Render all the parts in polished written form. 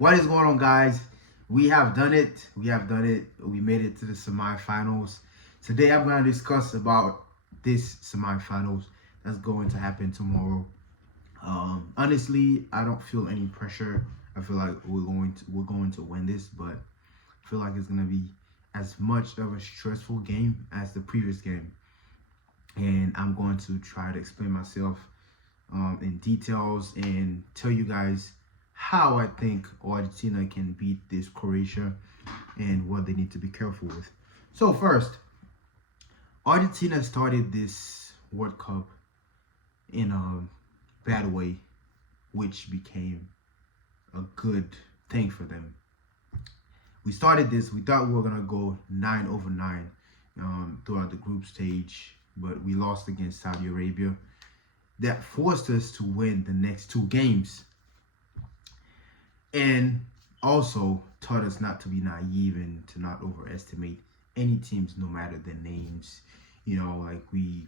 What is going on, guys? We have done it. We have done it. We made it to the semifinals. Today, I'm going to discuss about this semifinals that's going to happen tomorrow. Honestly, I don't feel any pressure. I feel like we're going to win this, but I feel like it's going to be as much of a stressful game as the previous game. And I'm going to try to explain myself in details and tell you guys how I think Argentina can beat this Croatia and what they need to be careful with. So first, Argentina started this World Cup in a bad way, which became a good thing for them. We started this, we thought we were gonna go 9-9 throughout the group stage, but we lost against Saudi Arabia. That forced us to win the next two games. And also taught us not to be naive and to not overestimate any teams, no matter their names. You know, like we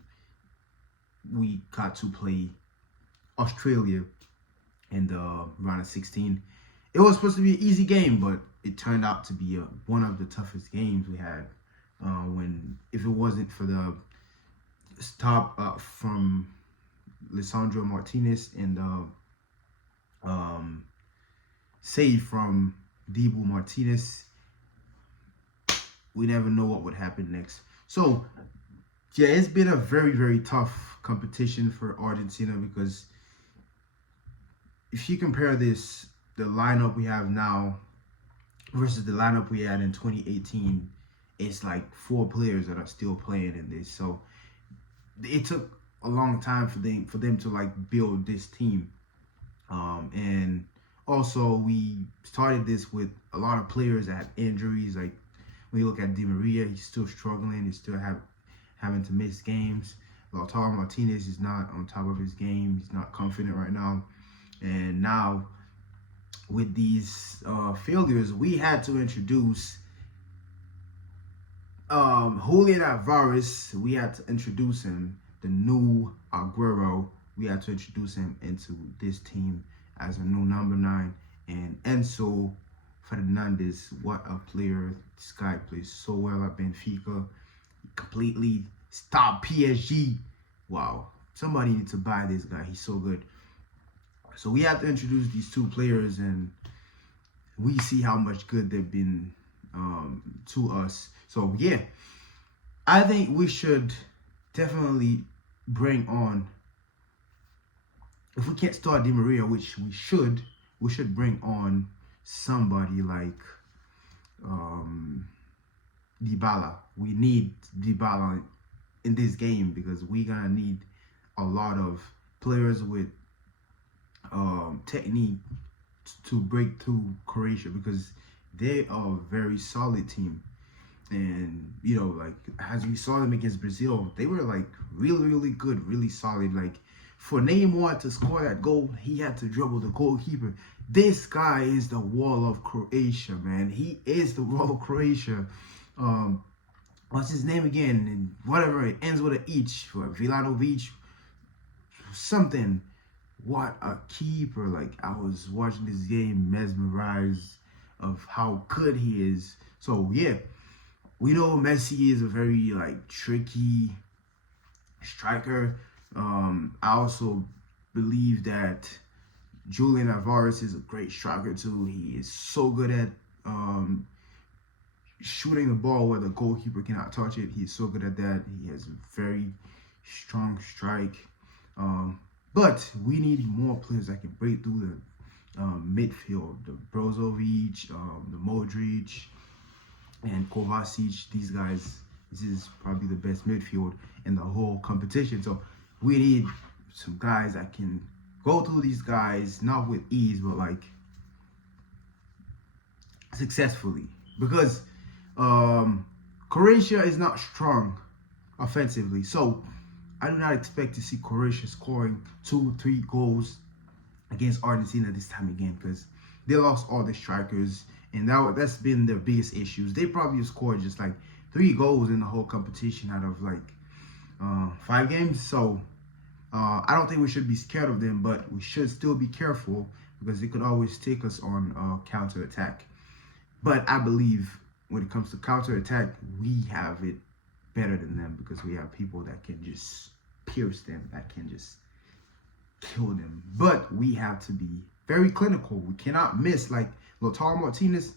got to play Australia in the round of 16. It was supposed to be an easy game, but it turned out to be one of the toughest games we had. If it wasn't for the stop from Lisandro Martinez and the save from Dibu Martinez, we never know what would happen next. So, yeah, it's been a very, very tough competition for Argentina because if you compare the lineup we have now versus the lineup we had in 2018, it's like 4 players that are still playing in this. So, it took a long time for them to like build this team. And also, we started this with a lot of players that have injuries. Like when you look at Di Maria, he's still struggling. He's still having to miss games. Lautaro Martinez is not on top of his game. He's not confident right now. And now, with these failures, we had to introduce Julian Alvarez. We had to introduce him, the new Aguero. We had to introduce him into this team as a new number 9, and Enzo Fernandez, what a player. This guy plays so well at Benfica. He completely stopped PSG. Wow. Somebody needs to buy this guy. He's so good. So we have to introduce these 2 players, and we see how much good they've been to us. So, yeah, I think we should definitely bring on, if we can't start Di Maria, which we should bring on somebody like Dybala. We need Dybala in this game because we're gonna need a lot of players with technique to break through Croatia because they are a very solid team. And, you know, like, as we saw them against Brazil, they were, like, really, really good, really solid. Like, for Neymar to score that goal, he had to dribble the goalkeeper. This guy is the wall of Croatia, man. He is the wall of Croatia. What's his name again? And whatever, it ends with an H, or Vilanovic, something. What a keeper. Like, I was watching this game mesmerized of how good he is. So, yeah. We know Messi is a very, like, tricky striker. I also believe that Julian Alvarez is a great striker, too. He is so good at shooting the ball where the goalkeeper cannot touch it. He's so good at that. He has a very strong strike. But we need more players that can break through the midfield. The Brozovic, the Modrić, and Kovacic. These guys, this is probably the best midfield in the whole competition. So we need some guys that can go through these guys, not with ease, but like successfully. Because Croatia is not strong offensively. So I do not expect to see Croatia scoring 2-3 goals against Argentina this time again, because they lost all the strikers, and that's been their biggest issues. They probably scored just like 3 goals in the whole competition out of like 5 games. So I don't think we should be scared of them, but we should still be careful because they could always take us on counter attack. But I believe when it comes to counter attack, we have it better than them because we have people that can just pierce them, that can just kill them. But we have to be very clinical. We cannot miss. Like Lautaro Martinez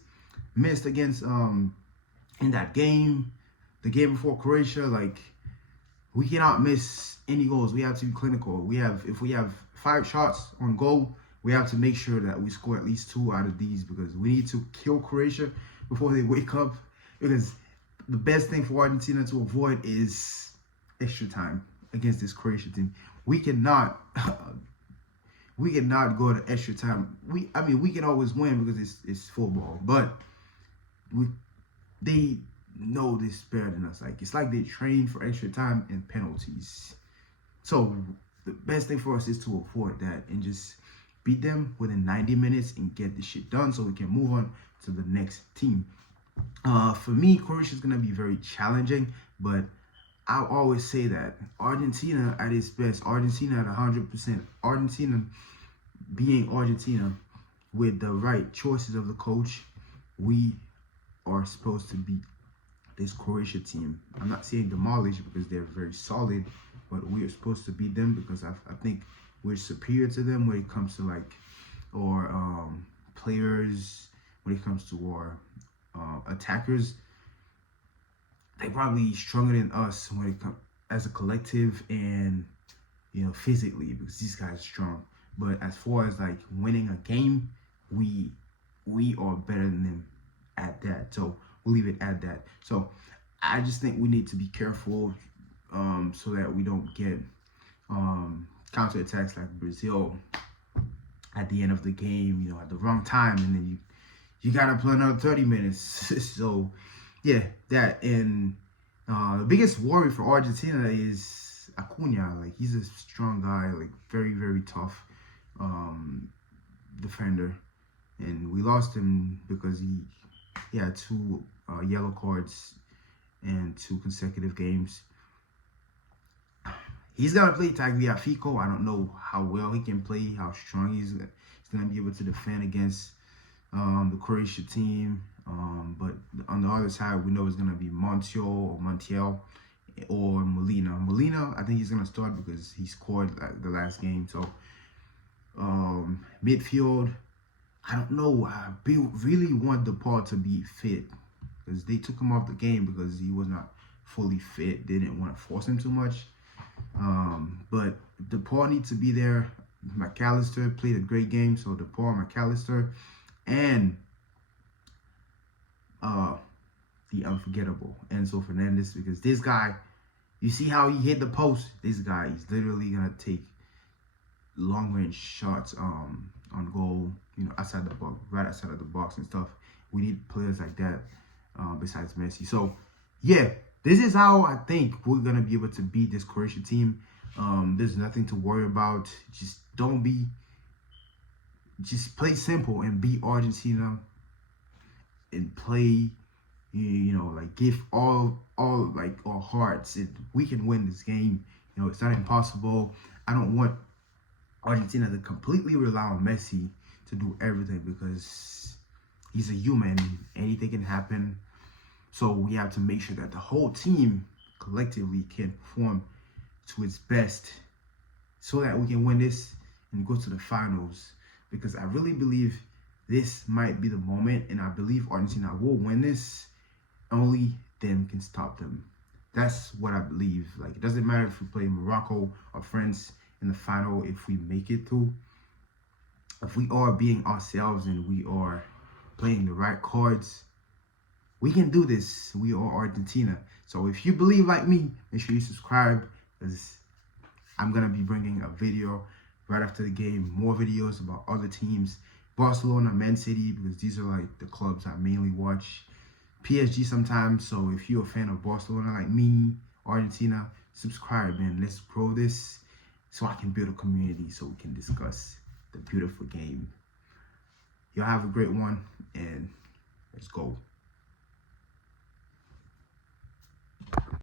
missed against in that game, the game before Croatia. Like, we cannot miss any goals. We have to be clinical. If we have 5 shots on goal, we have to make sure that we score at least 2 out of these, because we need to kill Croatia before they wake up. Because the best thing for Argentina to avoid is extra time against this Croatia team. We cannot go to extra time. We can always win because it's football, but they know this better than us. Like, it's like they train for extra time and penalties. So the best thing for us is to avoid that and just beat them within 90 minutes and get the shit done so we can move on to the next team. For me, Croatia is going to be very challenging, but I always say that Argentina at its best, Argentina at 100%, Argentina being Argentina with the right choices of the coach, we are supposed to beat this Croatia team. I'm not saying demolish because they're very solid, but we are supposed to beat them because I think we're superior to them when it comes to like our players, when it comes to our attackers. They're probably stronger than us when it comes as a collective and, you know, physically, because these guys are strong. But as far as like winning a game, we are better than them at that. So we'll leave it at that. So I just think we need to be careful so that we don't get counter attacks like Brazil at the end of the game, you know, at the wrong time, and then you gotta play another 30 minutes. So yeah, that. And the biggest worry for Argentina is Acuna. Like, he's a strong guy, like very, very tough defender, and we lost him because he had 2 yellow cards and 2 consecutive games. He's gonna play Tagliafico. I don't know how well he can play, how strong he's gonna be able to defend against the Croatia team. But on the other side, we know it's gonna be Montiel or Molina. Molina, I think he's gonna start because he scored the last game. So midfield, I don't know. I really want DePaul to be fit, because they took him off the game because he was not fully fit. They didn't want to force him too much. But DePaul needs to be there. McAllister played a great game, so DePaul, McAllister, and the unforgettable Enzo Fernandez, because this guy, you see how he hit the post. This guy is literally gonna take long range shots on goal, you know, outside the box, right outside of the box and stuff. We need players like that besides Messi. So yeah, this is how I think we're gonna be able to beat this Croatia team. There's nothing to worry about. Just play simple and beat Argentina, and play, you know, like give all like our hearts. We can win this game. You know, it's not impossible. I don't want Argentina to completely rely on Messi to do everything, because he's a human. Anything can happen. So we have to make sure that the whole team collectively can perform to its best so that we can win this and go to the finals. Because I really believe this might be the moment, and I believe Argentina will win this. Only them can stop them. That's what I believe. Like, it doesn't matter if we play Morocco or France in the final. If we make it through, if we are being ourselves and we are playing the right cards, we can do this. We are Argentina. So if you believe like me, make sure you subscribe, because I'm going to be bringing a video right after the game, more videos about other teams, Barcelona, Man City, because these are like the clubs I mainly watch. PSG sometimes. So if you're a fan of Barcelona like me, Argentina, subscribe, and let's grow this so I can build a community so we can discuss the beautiful game. Y'all have a great one, and let's go.